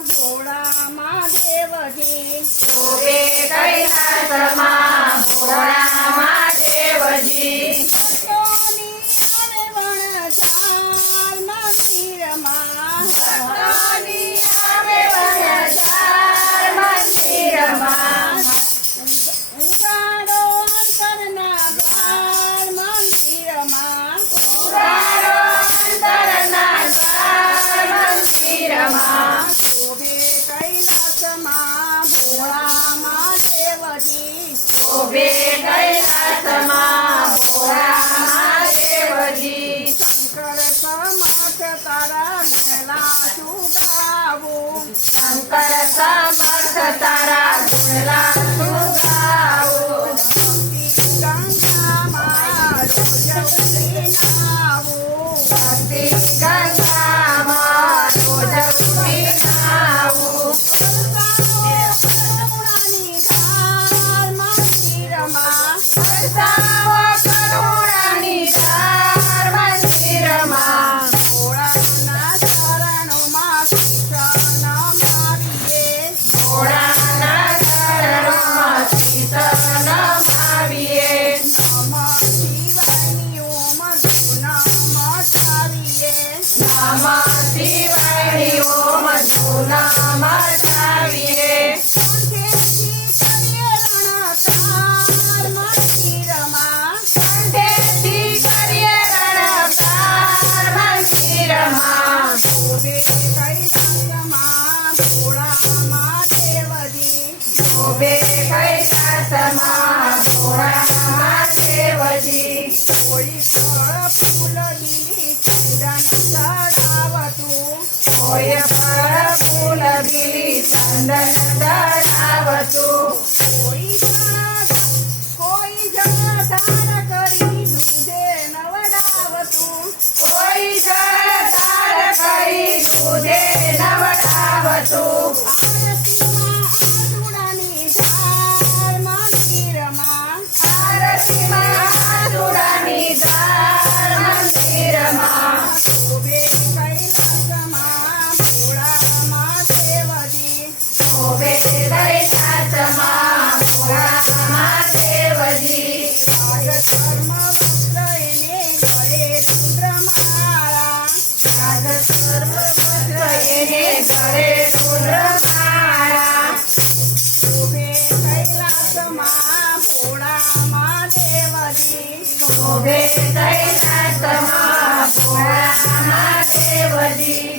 ભોળા મહાદેવજી શોભે કૈલાસમાં ભોળા મહાદેવજી ભક્તોની આવે વણઝાર મંદિરમાં ભક્તોની આવે વણઝાર મંદિરમાં ઉગાડો અંતરના દ્વાર મંદિરમાં ઉગાડો અંતરના દ્વાર મંદિરમાં શોભે કૈલાસમાં ભોળા મહાદેવજી શોભે કૈલાસમાં ભોળા મહાદેવજી શંકર સમર્થ તારા ગણલા સુગાવું શંકર સમર્થ તારા ગુણલા સુગાવું ભક્તિ ગંગામાં રોજ ઉઠી નાવું ભક્તિ ગંગામાં રોજ કરુણાની ધાર મંદિરમાં વરસાવો કરુણાની ધાર મંદિરમાં ભોળાના ચરણોમાં કૃષ્ણ મારીએ ભોળાના ચરણોમાં શીશ નમાવીએ નમઃ શિવાયની ઓમ ધૂન મચાવીએ નમઃ શિવાયની ઓમ ધૂન મચાવીએ કંઠેથી કરીએ રણકાર મંદિરમાં કંઠેથી કરીએ રણકાર મંદિરમાં શોભે કૈલાસમાં ભોળા મહાદેવજી શોભે કૈલાસમાં ભોળા મહાદેવજી કોઈ ફળ ફૂલ લીલી ચંદન ચડાવતું કોઈ ફળ ફૂલ બીલી ચંદન ચડાવતું કોઈ જળધાર કરી દૂધે નવડાવતું કોઈ જળધાર કરી દૂધે નવડાવતું આરતીમાં આસુડાની ધાર મંદિરમાં આરતીમાં આસુડાની ધાર મંદિરમાં શોભે કૈલાસમાં ભોળા મહાદેવજી શોભે કૈલાસમાં ભોળા મહાદેવજી રાગધર્મ વસ્ત્ર એને ગળે રુદ્રમાળા રાગધર્મ વસ્ત્ર એને ગળે રુદ્રમાળા શોભે કૈલાસમાં ભોળા મહાદેવજી શોભે કૈલાસમાં ભોળા મહાદેવજી